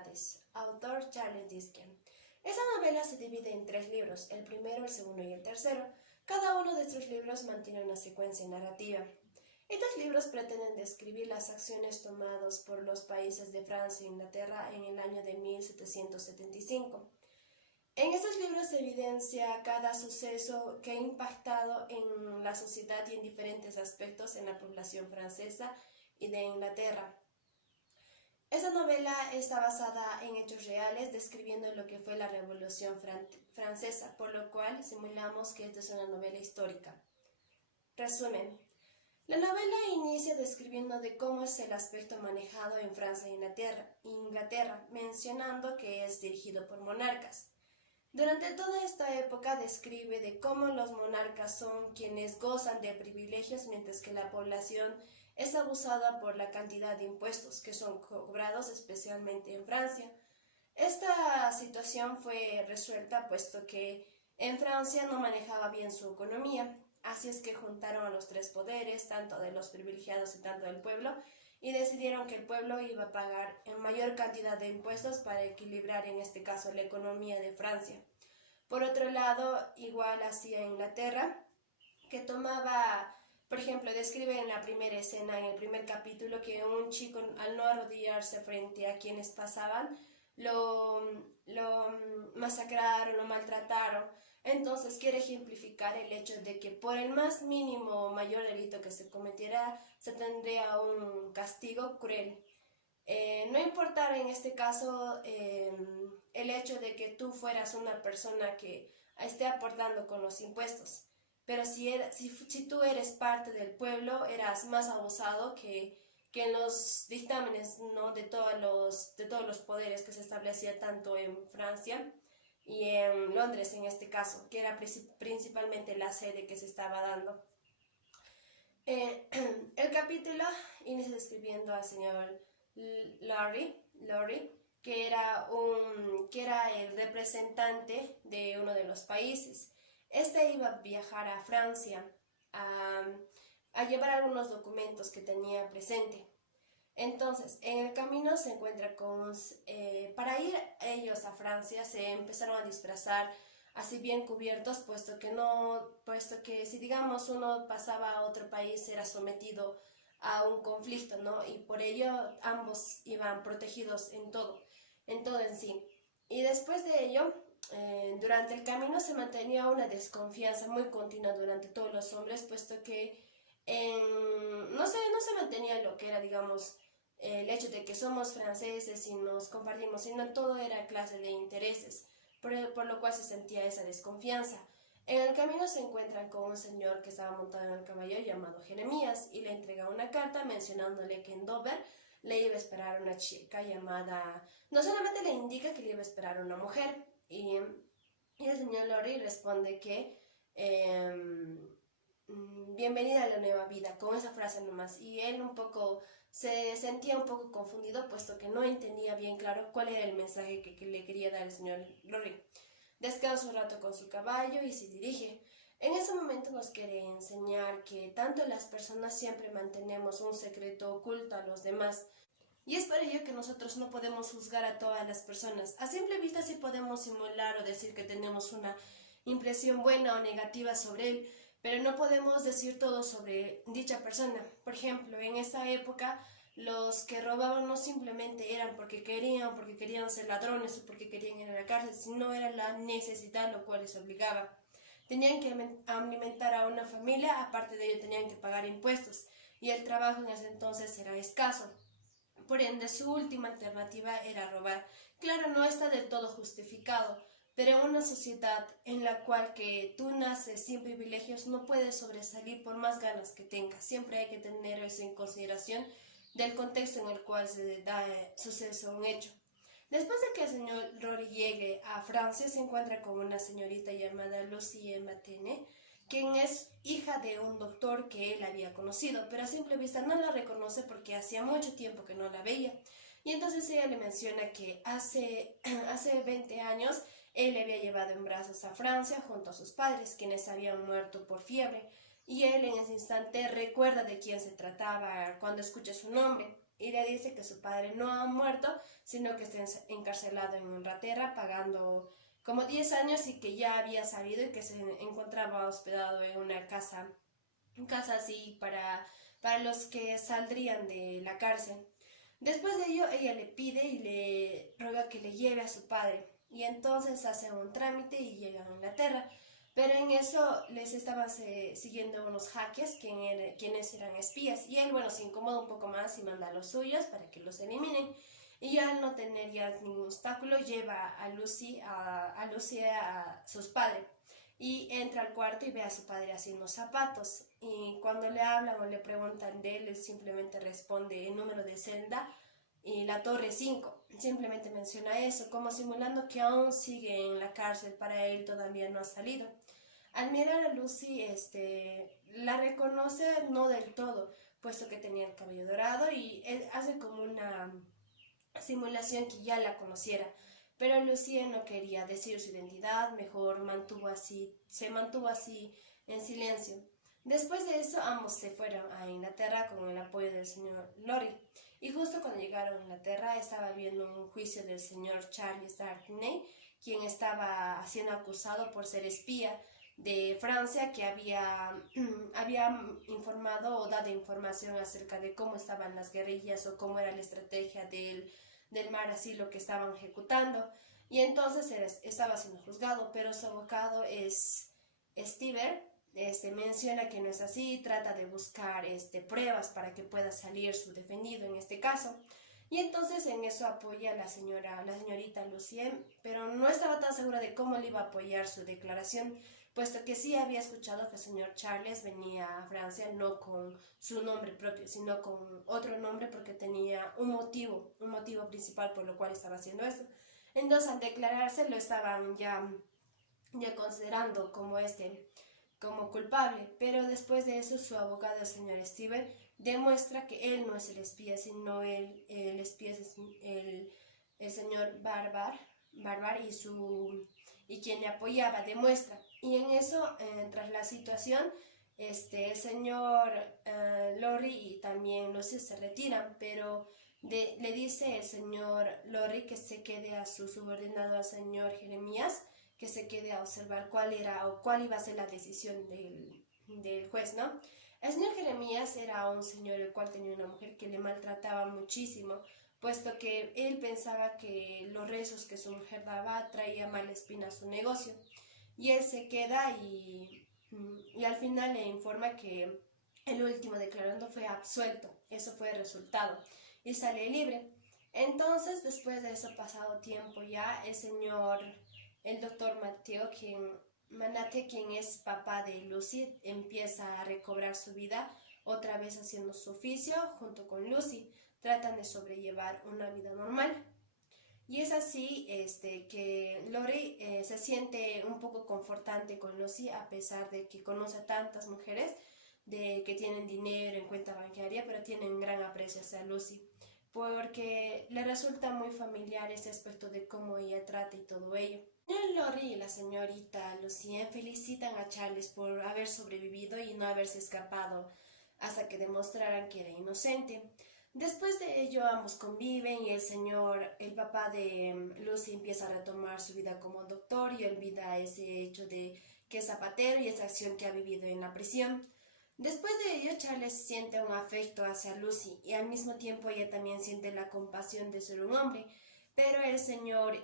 Hades, autor Charles Dickens. Esta novela se divide en 3 libros, el primero, el segundo y el tercero. Cada uno de estos libros mantiene una secuencia narrativa. Estos libros pretenden describir las acciones tomadas por los países de Francia e Inglaterra en el año de 1775. En estos libros se evidencia cada suceso que ha impactado en la sociedad y en diferentes aspectos en la población francesa y de Inglaterra. Esta novela está basada en hechos reales, describiendo lo que fue la Revolución Francesa, por lo cual simulamos que esta es una novela histórica. Resumen. La novela inicia describiendo de cómo es el aspecto manejado en Francia e Inglaterra, mencionando que es dirigido por monarcas. Durante toda esta época describe de cómo los monarcas son quienes gozan de privilegios, mientras que la población es abusada por la cantidad de impuestos que son cobrados, especialmente en Francia. Esta situación fue resuelta puesto que en Francia no manejaba bien su economía, así es que juntaron a los 3 poderes, tanto de los privilegiados y tanto del pueblo, y decidieron que el pueblo iba a pagar en mayor cantidad de impuestos para equilibrar en este caso la economía de Francia. Por otro lado, igual hacía Inglaterra, que tomaba, por ejemplo, describe en la primera escena, en el primer capítulo, que un chico al no arrodillarse frente a quienes pasaban, lo masacraron, lo maltrataron. Entonces quiere ejemplificar el hecho de que por el más mínimo o mayor delito que se cometiera, se tendría un castigo cruel. No importara en este caso el hecho de que tú fueras una persona que esté aportando con los impuestos, pero si tú eres parte del pueblo, eras más abusado que en los dictámenes, ¿no?, de todos los poderes que se establecía tanto en Francia y en Londres en este caso, que era principalmente la sede que se estaba dando. El capítulo inicia describiendo al señor Lorry, que era el representante de uno de los países. Este iba a viajar a Francia a llevar algunos documentos que tenía presente. Entonces, en el camino se encuentra con... para ir ellos a Francia se empezaron a disfrazar así bien cubiertos, puesto que si digamos uno pasaba a otro país era sometido a un conflicto, ¿no? Y por ello ambos iban protegidos en todo en sí. Y después de ello, durante el camino se mantenía una desconfianza muy continua durante todos los hombres, puesto que no se mantenía lo que era, digamos, el hecho de que somos franceses y nos compartimos, sino todo era clase de intereses, por lo cual se sentía esa desconfianza. En el camino se encuentran con un señor que estaba montado en el caballo llamado Jeremías y le entrega una carta mencionándole que en Dover le iba a esperar una chica llamada... No solamente le indica que le iba a esperar una mujer, y el señor Lorry responde que bienvenida a la nueva vida, con esa frase nomás, y él se sentía un poco confundido, puesto que no entendía bien claro cuál era el mensaje que le quería dar el señor Lorry. Descansa un rato con su caballo y se dirige. En ese momento nos quiere enseñar que tanto las personas siempre mantenemos un secreto oculto a los demás. Y es por ello que nosotros no podemos juzgar a todas las personas. A simple vista sí podemos simular o decir que tenemos una impresión buena o negativa sobre él, pero no podemos decir todo sobre dicha persona. Por ejemplo, en esa época los que robaban no simplemente eran porque querían ser ladrones o porque querían ir a la cárcel, sino era la necesidad lo cual les obligaba. Tenían que alimentar a una familia, aparte de ello tenían que pagar impuestos, y el trabajo en ese entonces era escaso. Por ende, su última alternativa era robar. Claro, no está del todo justificado, pero en una sociedad en la cual que tú naces sin privilegios no puedes sobresalir por más ganas que tengas. Siempre hay que tener eso en consideración del contexto en el cual se da suceso un hecho. Después de que el señor Rory llegue a Francia, se encuentra con una señorita llamada Lucie Matene, quien es hija de un doctor que él había conocido, pero a simple vista no la reconoce porque hacía mucho tiempo que no la veía. Y entonces ella le menciona que hace 20 años él le había llevado en brazos a Francia junto a sus padres, quienes habían muerto por fiebre. y él en ese instante recuerda de quién se trataba cuando escucha su nombre y le dice que su padre no ha muerto, sino que está encarcelado en Inglaterra pagando como 10 años y que ya había salido y que se encontraba hospedado en una casa así para los que saldrían de la cárcel. Después de ello, ella le pide y le ruega que le lleve a su padre. Y entonces hacen un trámite y llegan a Inglaterra. Pero en eso les estaban siguiendo unos jaques, quienes eran espías. Y él, bueno, se incomoda un poco más y manda a los suyos para que los eliminen. Y ya al no tener ya ningún obstáculo, lleva a Lucy a sus padres. Y entra al cuarto y ve a su padre haciendo zapatos. Y cuando le hablan o le preguntan de él simplemente responde el número de celda y la torre 5. Simplemente menciona eso, como simulando que aún sigue en la cárcel, para él todavía no ha salido. Al mirar a Lucy, la reconoce no del todo, puesto que tenía el cabello dorado y él hace como una simulación que ya la conociera. Pero Lucy no quería decir su identidad, mejor se mantuvo así en silencio. Después de eso, ambos se fueron a Inglaterra con el apoyo del señor Lorry. Y justo cuando llegaron a Inglaterra, estaba viendo un juicio del señor Charles Darnley, quien estaba siendo acusado por ser espía de Francia, que había informado o dado información acerca de cómo estaban las guerrillas o cómo era la estrategia del mar, así lo que estaban ejecutando. Y entonces estaba siendo juzgado, pero su abogado es Stiver. Menciona que no es así, trata de buscar pruebas para que pueda salir su defendido en este caso. Y entonces en eso apoya a la señorita Lucien, pero no estaba tan segura de cómo le iba a apoyar su declaración, puesto que sí había escuchado que el señor Charles venía a Francia no con su nombre propio, sino con otro nombre porque tenía un motivo principal por lo cual estaba haciendo esto. Entonces al declararse lo estaban ya considerando como culpable, pero después de eso su abogado, el señor Steven, demuestra que él no es el espía, sino el espía es el señor Barbar y quien le apoyaba, demuestra. Y en eso, tras la situación, el señor Lorry y también Lucy se retiran, pero le dice el señor Lorry que se quede a su subordinado, al señor Jeremías, que se quede a observar cuál iba a ser la decisión del juez, ¿no? El señor Jeremías era un señor el cual tenía una mujer que le maltrataba muchísimo, puesto que él pensaba que los rezos que su mujer daba traía mala espina a su negocio. Y él se queda y al final le informa que el último declarando fue absuelto. Eso fue el resultado. Y sale libre. Entonces, después de eso pasado tiempo ya, el doctor Manate, quien es papá de Lucy, empieza a recobrar su vida, otra vez haciendo su oficio junto con Lucy. Tratan de sobrellevar una vida normal. Y es así que Lori se siente un poco confortante con Lucy, a pesar de que conoce a tantas mujeres que tienen dinero en cuenta bancaria, pero tienen gran aprecio hacia Lucy, porque le resulta muy familiar ese aspecto de cómo ella trata y todo ello. Lori y la señorita Lucien felicitan a Charles por haber sobrevivido y no haberse escapado hasta que demostraran que era inocente. Después de ello ambos conviven y el papá de Lucy empieza a retomar su vida como doctor y olvida ese hecho de que es zapatero y esa acción que ha vivido en la prisión. Después de ello, Charles siente un afecto hacia Lucy y al mismo tiempo ella también siente la compasión de ser un hombre, pero el señor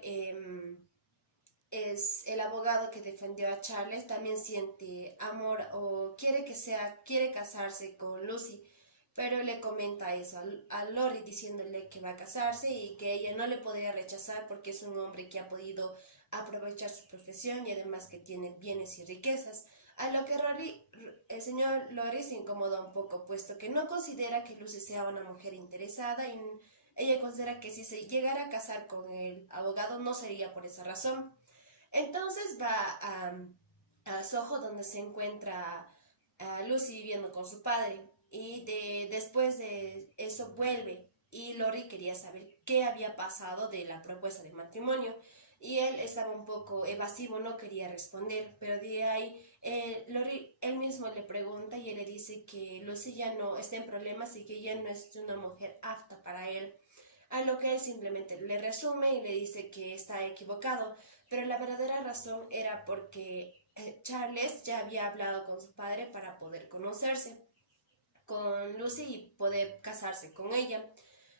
es el abogado que defendió a Charles, también siente amor o quiere casarse con Lucy, pero le comenta eso a Lori diciéndole que va a casarse y que ella no le podría rechazar porque es un hombre que ha podido aprovechar su profesión y además que tiene bienes y riquezas. A lo que el señor Lori se incomoda un poco, puesto que no considera que Lucy sea una mujer interesada y ella considera que si se llegara a casar con el abogado no sería por esa razón. Entonces va a Soho, donde se encuentra a Lucy viviendo con su padre, y después de eso vuelve y Lori quería saber qué había pasado de la propuesta de matrimonio. y él estaba un poco evasivo, no quería responder, pero de ahí Lori, él mismo le pregunta y él le dice que Lucy ya no está en problemas y que ya no es una mujer apta para él. A lo que él simplemente le resume y le dice que está equivocado, pero la verdadera razón era porque Charles ya había hablado con su padre para poder conocerse con Lucy y poder casarse con ella.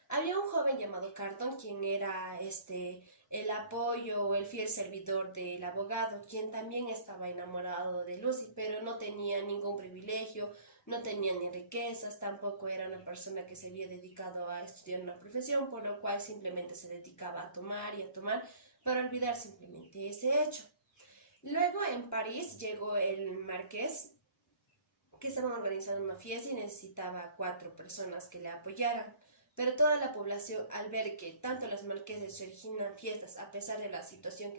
Había un joven llamado Carton, quien era el apoyo o el fiel servidor del abogado, quien también estaba enamorado de Lucy, pero no tenía ningún privilegio, no tenía ni riquezas, tampoco era una persona que se había dedicado a estudiar una profesión, por lo cual simplemente se dedicaba a tomar y a tomar para olvidar simplemente ese hecho. Luego en París llegó el marqués, que estaban organizando una fiesta y necesitaba 4 personas que le apoyaran. Pero toda la población, al ver que tanto los marqueses se originan fiestas a pesar de la situación que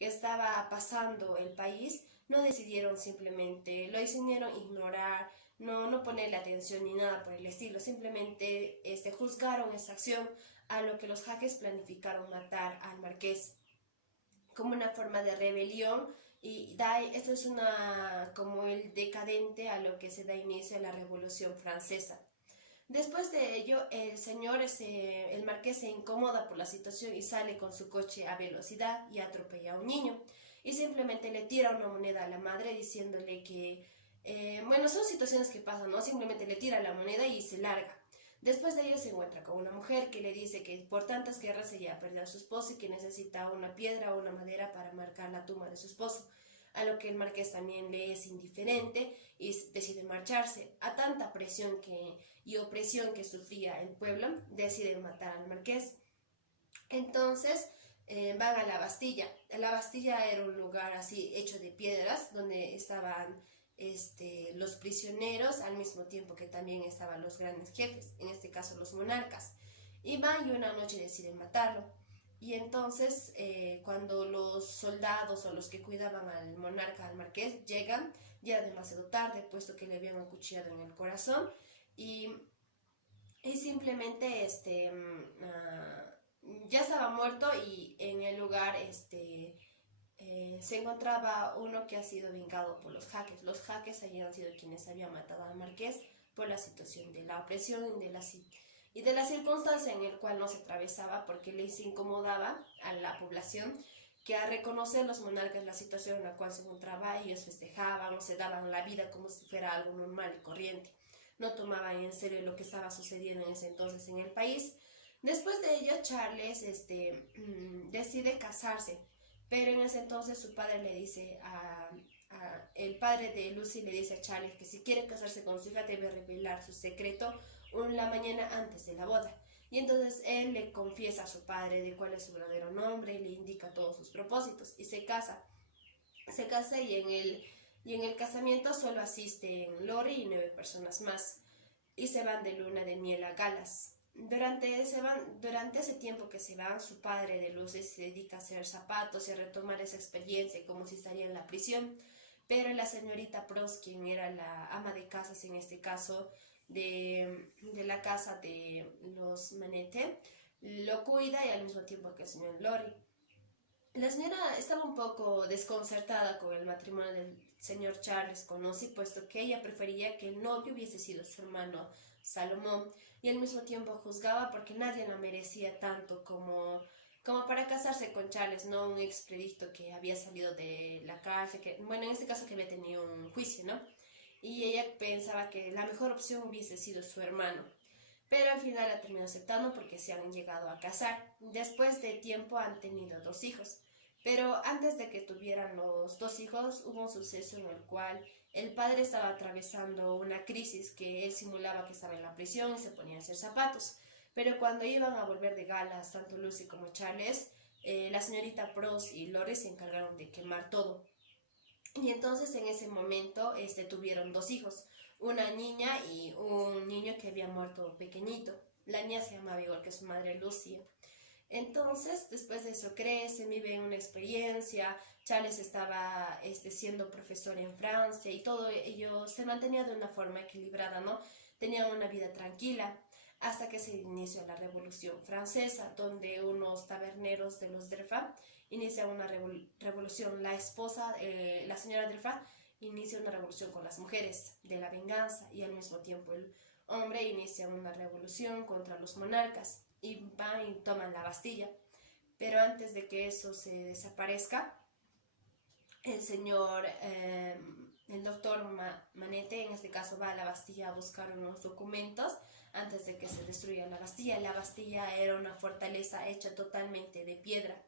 estaba pasando el país, no decidieron simplemente, lo decidieron ignorar, no ponerle atención ni nada por el estilo, simplemente juzgaron esa acción, a lo que los jaques planificaron matar al marqués como una forma de rebelión, y esto es como el decadente a lo que se da inicio a la Revolución Francesa. Después de ello, el marqués se incomoda por la situación y sale con su coche a velocidad y atropella a un niño. Y simplemente le tira una moneda a la madre diciéndole que, bueno, son situaciones que pasan, ¿no? Simplemente le tira la moneda y se larga. Después de ello se encuentra con una mujer que le dice que por tantas guerras ella ha perdido a su esposo y que necesita una piedra o una madera para marcar la tumba de su esposo. A lo que el marqués también le es indiferente y decide marcharse. A tanta presión y opresión que sufría el pueblo, deciden matar al marqués. Entonces van a la Bastilla. La Bastilla era un lugar así hecho de piedras donde estaban los prisioneros, al mismo tiempo que también estaban los grandes jefes, en este caso los monarcas. Y van y una noche deciden matarlo. Y entonces cuando los soldados o los que cuidaban al monarca, al marqués, llegan, ya era demasiado tarde, puesto que le habían acuchillado en el corazón y simplemente ya estaba muerto, y en el lugar se encontraba uno que ha sido vengado por los jaques. Los jaques habían sido quienes habían matado al marqués por la situación de la opresión y de la circunstancia en el cual no se atravesaba, porque les incomodaba a la población que al reconocer los monarcas la situación en la cual se encontraba, ellos festejaban o se daban la vida como si fuera algo normal y corriente. No tomaban en serio lo que estaba sucediendo en ese entonces en el país. Después de ello, Charles decide casarse, pero en ese entonces su padre le dice el padre de Lucy le dice a Charles que si quiere casarse con su hija debe revelar su secreto la mañana antes de la boda. Y entonces él le confiesa a su padre de cuál es su verdadero nombre y le indica todos sus propósitos y se casa. Se casa y en el casamiento solo asisten Lori y 9 personas más y se van de luna de miel a Galas. Durante ese tiempo que se van, su padre de Lucy se dedica a hacer zapatos y a retomar esa experiencia como si estaría en la prisión, pero la señorita Pross, quien era la ama de casas en este caso de la casa de los Manette, lo cuida y al mismo tiempo que el señor Lori. La señora estaba un poco desconcertada con el matrimonio del señor Charles con Lucy, puesto que ella prefería que el novio hubiese sido su hermano Salomón, y al mismo tiempo juzgaba porque nadie la merecía tanto como para casarse con Charles, no un expedito que había salido de la cárcel, bueno, en este caso que había tenido un juicio, ¿no? Y ella pensaba que la mejor opción hubiese sido su hermano. Pero al final la terminó aceptando porque se han llegado a casar. Después de tiempo han tenido 2 hijos. Pero antes de que tuvieran los 2 hijos hubo un suceso en el cual el padre estaba atravesando una crisis, que él simulaba que estaba en la prisión y se ponía a hacer zapatos. Pero cuando iban a volver de galas, tanto Lucy como Charles, la señorita Pross y Lori se encargaron de quemar todo. Y entonces en ese momento tuvieron 2 hijos, una niña y un niño que había muerto pequeñito. La niña se llamaba igual que su madre, Lucy. Entonces, después de eso crece, vive una experiencia. Charles estaba siendo profesor en Francia y todo ello se mantenía de una forma equilibrada, ¿no? Tenían una vida tranquila. hasta que se inició la Revolución Francesa, donde unos taberneros de los Dreyfus inician una revolución. La esposa, la señora Dreyfus, inicia una revolución con las mujeres de la venganza, y al mismo tiempo el hombre inicia una revolución contra los monarcas y van y toman la Bastilla. Pero antes de que eso se desaparezca, el doctor Manette, en este caso, va a la Bastilla a buscar unos documentos antes de que se destruya la Bastilla. La Bastilla era una fortaleza hecha totalmente de piedra,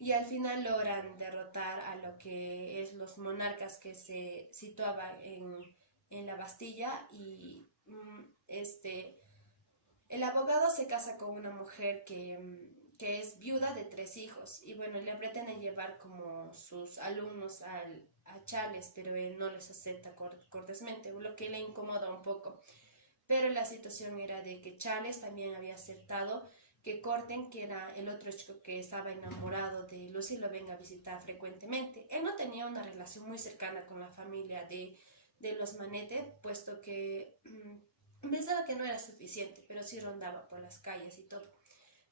y al final logran derrotar a lo que es los monarcas que se situaban en la Bastilla. Y el abogado se casa con una mujer que es viuda de 3 hijos, y bueno, le pretenden llevar como sus alumnos a Charles, pero él no les acepta cortésmente, lo que le incomoda un poco. Pero la situación era de que Charles también había aceptado que Corten, que era el otro chico que estaba enamorado de Lucy, lo venga a visitar frecuentemente. Él no tenía una relación muy cercana con la familia de los Manette, puesto que pensaba que no era suficiente, pero sí rondaba por las calles y todo.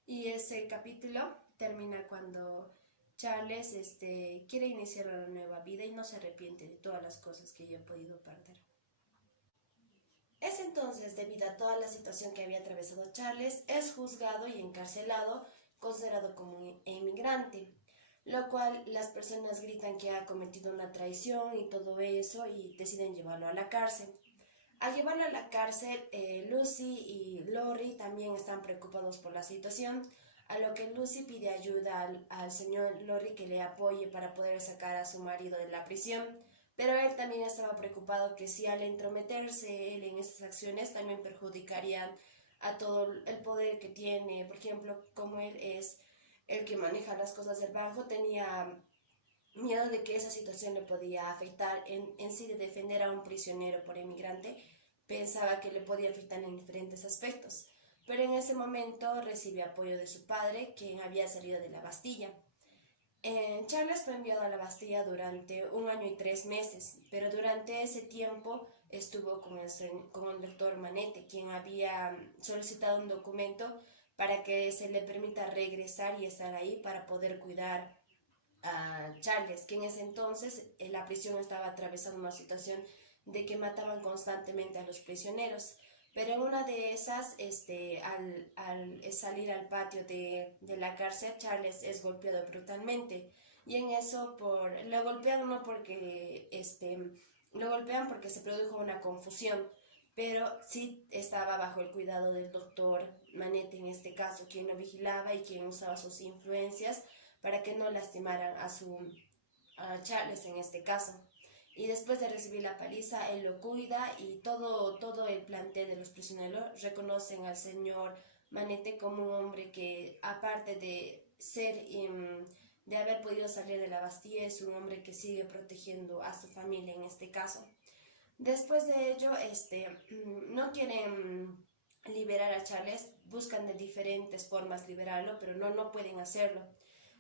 Y ese capítulo termina cuando Charles quiere iniciar una nueva vida y no se arrepiente de todas las cosas que haya podido perder. Es entonces, debido a toda la situación que había atravesado Charles, es juzgado y encarcelado, considerado como un emigrante, lo cual las personas gritan que ha cometido una traición y todo eso, y deciden llevarlo a la cárcel. Al llevarlo a la cárcel, Lucy y Lori también están preocupados por la situación, a lo que Lucy pide ayuda al señor Lori que le apoye para poder sacar a su marido de la prisión. Pero él también estaba preocupado que si al entrometerse él en esas acciones también perjudicarían a todo el poder que tiene. Por ejemplo, como él es el que maneja las cosas del banco, tenía miedo de que esa situación le podía afectar en sí, de defender a un prisionero por emigrante. Pensaba que le podía afectar en diferentes aspectos. Pero en ese momento recibe apoyo de su padre, quien había salido de la Bastilla. Charles fue enviado a la Bastilla durante 1 año y 3 meses, pero durante ese tiempo estuvo con el doctor Manette, quien había solicitado un documento para que se le permita regresar y estar ahí para poder cuidar a Charles, que en ese entonces la prisión estaba atravesando una situación de que mataban constantemente a los prisioneros. Pero en una de esas, al salir al patio de la cárcel, Charles es golpeado brutalmente. Y en eso lo golpean no porque lo golpean porque se produjo una confusión, pero sí estaba bajo el cuidado del doctor Manette en este caso, quien lo vigilaba y quien usaba sus influencias para que no lastimaran a Charles en este caso. Y después de recibir la paliza, él lo cuida, y todo el plantel de los prisioneros reconocen al señor Manette como un hombre que, aparte de de haber podido salir de la Bastilla, es un hombre que sigue protegiendo a su familia en este caso. Después de ello, no quieren liberar a Charles, buscan de diferentes formas liberarlo, pero no pueden hacerlo.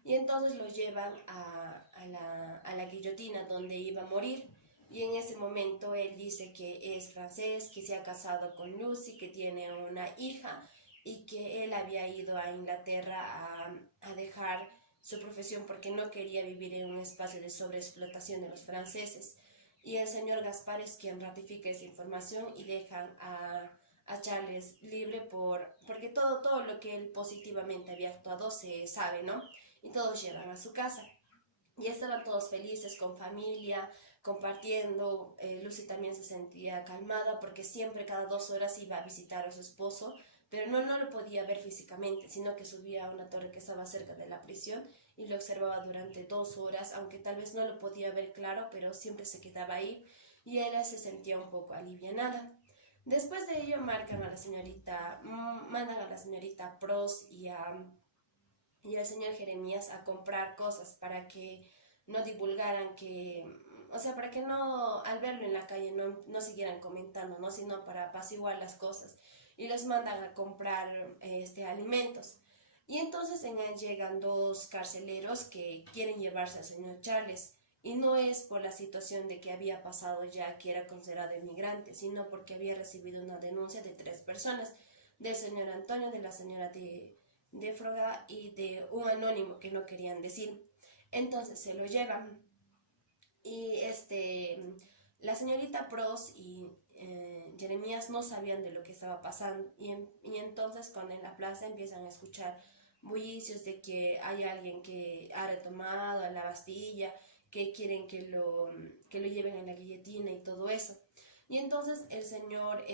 Y entonces lo llevan a la guillotina, donde iba a morir. Y en ese momento él dice que es francés, que se ha casado con Lucy, que tiene una hija, y que él había ido a Inglaterra a dejar su profesión porque no quería vivir en un espacio de sobreexplotación de los franceses. Y el señor Gaspar es quien ratifica esa información y dejan a Charles libre porque todo lo que él positivamente había actuado se sabe, ¿no? Y todos llegan a su casa. Y estaban todos felices, con familia, compartiendo. Lucy también se sentía calmada porque siempre, cada 2 horas, iba a visitar a su esposo, pero no lo podía ver físicamente, sino que subía a una torre que estaba cerca de la prisión y lo observaba durante 2 horas, aunque tal vez no lo podía ver claro, pero siempre se quedaba ahí, y ella se sentía un poco alivianada. Después de ello mandan a la señorita Pross y al señor Jeremías a comprar cosas para que no divulgaran para que no, al verlo en la calle, no siguieran comentando, ¿no? Sino para apaciguar las cosas. Y los mandan a comprar alimentos. Y entonces en él llegan 2 carceleros que quieren llevarse al señor Charles. Y no es por la situación de que había pasado ya que era considerado inmigrante, sino porque había recibido una denuncia de 3 personas, del señor Antonio, de la señora de Froga y de un anónimo que no querían decir. Entonces se lo llevan y la señorita Pros y Jeremías no sabían de lo que estaba pasando y entonces cuando en la plaza empiezan a escuchar bullicios de que hay alguien que ha retomado a la Bastilla, que quieren que lo lleven a la guillotina y todo eso. Y entonces el señor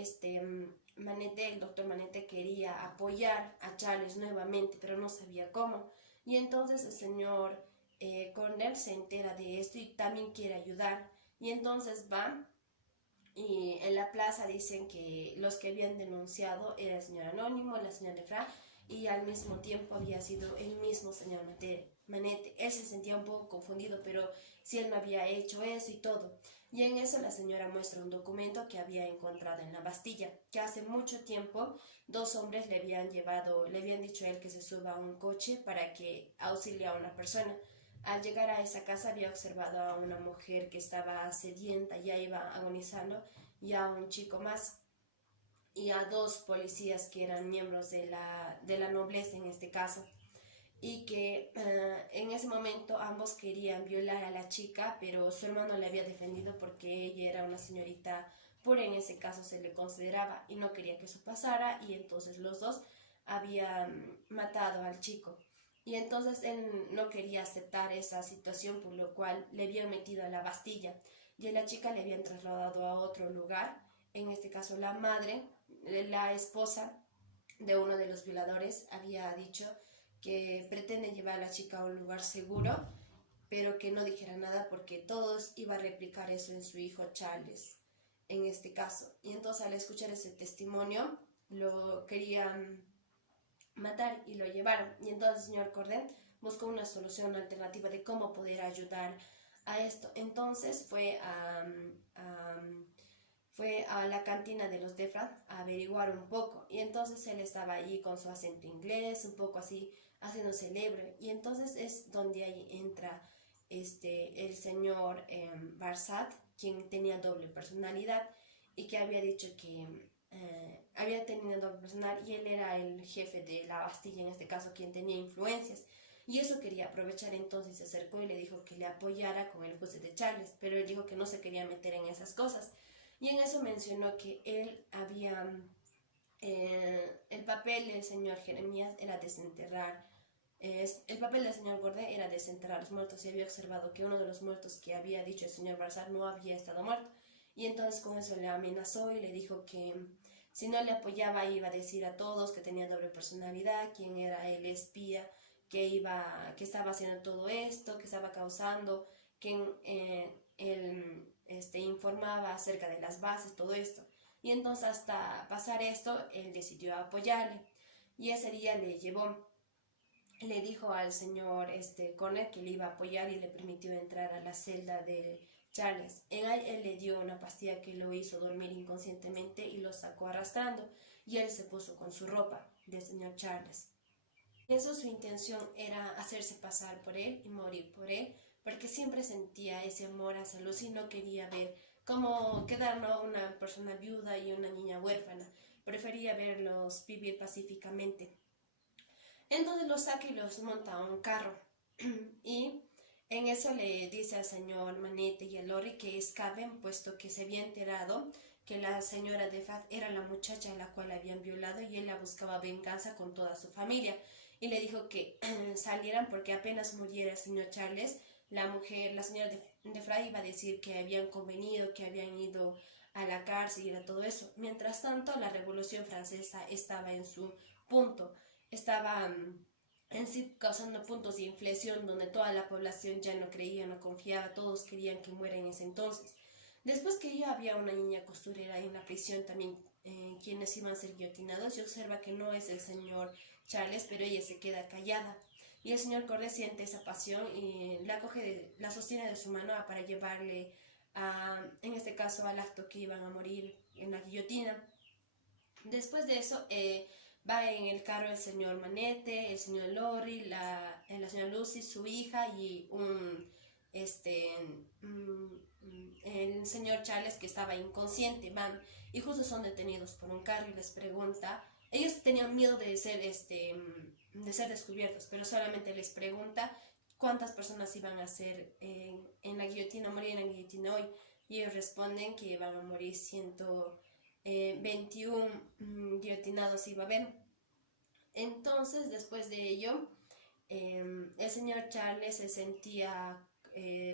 Manete, el doctor Manete, quería apoyar a Charles nuevamente, pero no sabía cómo. Y entonces el señor Cornell se entera de esto y también quiere ayudar. Y entonces va y en la plaza dicen que los que habían denunciado era el señor Anónimo, la señora Lefra, y al mismo tiempo había sido el mismo señor Manete. Él se sentía un poco confundido, pero si él no había hecho eso y todo. Y en eso la señora muestra un documento que había encontrado en la Bastilla, que hace mucho tiempo dos hombres le habían dicho a él que se suba a un coche para que auxilie a una persona. Al llegar a esa casa había observado a una mujer que estaba sedienta, ya iba agonizando, y a un chico más, y a dos policías que eran miembros de la nobleza en este caso, y que en ese momento ambos querían violar a la chica, pero su hermano le había defendido porque ella era una señorita pura, en ese caso se le consideraba, y no quería que eso pasara, y entonces los dos habían matado al chico. Y entonces él no quería aceptar esa situación, por lo cual le habían metido a la Bastilla y a la chica le habían trasladado a otro lugar. En este caso la madre, la esposa de uno de los violadores, había dicho que pretende llevar a la chica a un lugar seguro, pero que no dijera nada porque todos iban a replicar eso en su hijo Charles, en este caso. Y entonces al escuchar ese testimonio lo querían matar y lo llevaron. Y entonces el señor Cordén buscó una solución alternativa de cómo poder ayudar a esto. Entonces fue a la cantina de los Defra a averiguar un poco. Y entonces él estaba allí con su acento inglés, un poco así, haciendo célebre. Y entonces es donde ahí entra el señor Barsat, quien tenía doble personalidad y que había dicho que había tenido doble personal y él era el jefe de la Bastilla, en este caso, quien tenía influencias. Y eso quería aprovechar, entonces se acercó y le dijo que le apoyara con el juicio de Charles, pero él dijo que no se quería meter en esas cosas. Y en eso mencionó que él había, el papel del señor Jeremías era desenterrar, el papel del señor Gordé era desenterrar a los muertos, y había observado que uno de los muertos que había dicho el señor Barzal no había estado muerto. Y entonces con eso le amenazó y le dijo que si no le apoyaba iba a decir a todos que tenía doble personalidad, quién era el espía que estaba haciendo todo esto, que estaba causando, que él informaba acerca de las bases, todo esto. Y entonces hasta pasar esto, él decidió apoyarle. Y ese día le dijo al señor Corner que le iba a apoyar y le permitió entrar a la celda de Charles. En él le dio una pastilla que lo hizo dormir inconscientemente y lo sacó arrastrando, y él se puso con su ropa del señor Charles. Eso, su intención era hacerse pasar por él y morir por él, porque siempre sentía ese amor hacia Lucy y no quería ver cómo quedar una persona viuda y una niña huérfana. Prefería verlos vivir pacíficamente. Entonces los saca y los monta a un carro. Y en eso le dice al señor Manete y a Lori que escapen, puesto que se había enterado que la señora de Fat era la muchacha a la cual habían violado y él la buscaba venganza con toda su familia. Y le dijo que salieran porque apenas muriera el señor Charles, la señora de Fray iba a decir que habían convenido, que habían ido a la cárcel y era todo eso. Mientras tanto, la Revolución Francesa estaba en su punto, estaba en sí causando puntos de inflexión donde toda la población ya no creía, no confiaba, todos querían que muera en ese entonces. Después que ya había una niña costurera en la prisión también, quienes iban a ser guillotinados, y observa que no es el señor Charles, pero ella se queda callada. Y el señor Cordes siente esa pasión y la sostiene de su mano para llevarle en este caso al acto que iban a morir en la guillotina. Después de eso va en el carro el señor Manete, el señor Lori, la señora Lucy, su hija y el señor Charles, que estaba inconsciente. Van y justo son detenidos por un carro y les pregunta Ellos tenían miedo de ser descubiertos, pero solamente les pregunta cuántas personas iban a ser en la guillotina, morir en la guillotina hoy. Y ellos responden que van a morir 121 guillotinados iba a haber. Entonces, después de ello, el señor Charles se sentía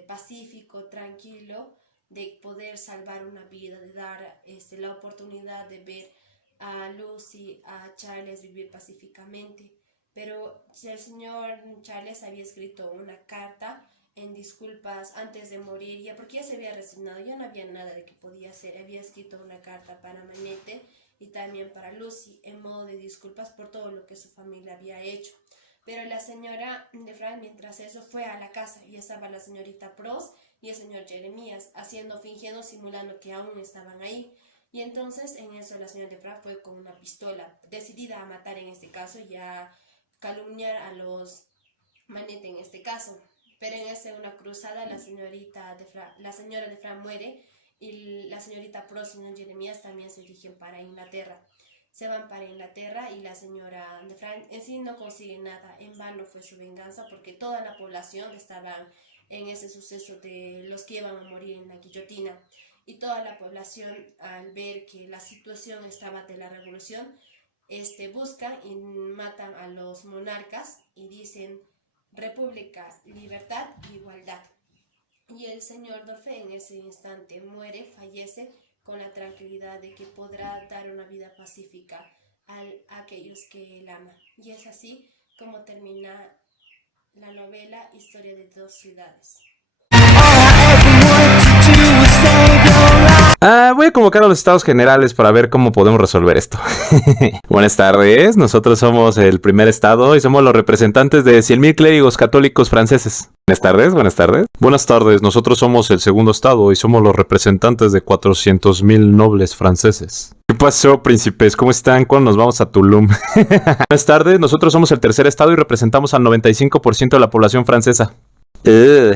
pacífico, tranquilo, de poder salvar una vida, de dar la oportunidad de ver a Lucy, a Charles vivir pacíficamente. Pero el señor Charles había escrito una carta en disculpas antes de morir, ya porque ya se había resignado, ya no había nada de que podía hacer. Había escrito una carta para Manette y también para Lucy en modo de disculpas por todo lo que su familia había hecho. Pero la señora de Frank, mientras eso, fue a la casa y estaba la señorita Pross y el señor Jeremías fingiendo, simulando que aún estaban ahí. Y entonces en eso la señora de Frank fue con una pistola, decidida a matar en este caso y a calumniar a los Manette en este caso. Pero en una cruzada la señora de Frank muere y la señorita Pross y el señor Jeremías también se dirigen para Inglaterra. Se van para Inglaterra y la señora de Frank en sí no consigue nada. En vano fue su venganza porque toda la población estaba en ese suceso de los que iban a morir en la guillotina. Y toda la población, al ver que la situación estaba de la revolución, buscan y matan a los monarcas y dicen república, libertad y igualdad. Y el señor Dorfe en ese instante muere, fallece, con la tranquilidad de que podrá dar una vida pacífica a aquellos que él ama. Y es así como termina la novela Historia de dos ciudades. Voy a convocar a los estados generales para ver cómo podemos resolver esto. Buenas tardes, nosotros somos el primer estado y somos los representantes de 100.000 clérigos católicos franceses. Buenas tardes, buenas tardes. Buenas tardes, nosotros somos el segundo estado y somos los representantes de 400.000 nobles franceses. ¿Qué pasó, príncipes? ¿Cómo están? ¿Cuándo nos vamos a Tulum? Buenas tardes, nosotros somos el tercer estado y representamos al 95% de la población francesa.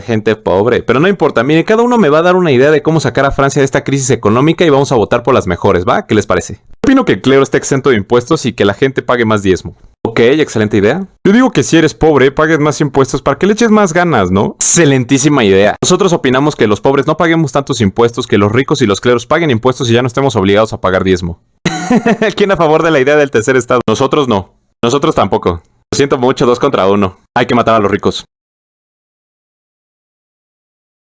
Gente pobre, pero no importa, miren, cada uno me va a dar una idea de cómo sacar a Francia de esta crisis económica y vamos a votar por las mejores, ¿va? ¿Qué les parece? Opino que el clero esté exento de impuestos y que la gente pague más diezmo. Ok, excelente idea. Yo digo que si eres pobre, pagues más impuestos para que le eches más ganas, ¿no? Excelentísima idea. Nosotros opinamos que los pobres no paguemos tantos impuestos, que los ricos y los cleros paguen impuestos y ya no estemos obligados a pagar diezmo. ¿Quién a favor de la idea del tercer estado? Nosotros no. Nosotros tampoco. Lo siento mucho, 2 contra 1. Hay que matar a los ricos.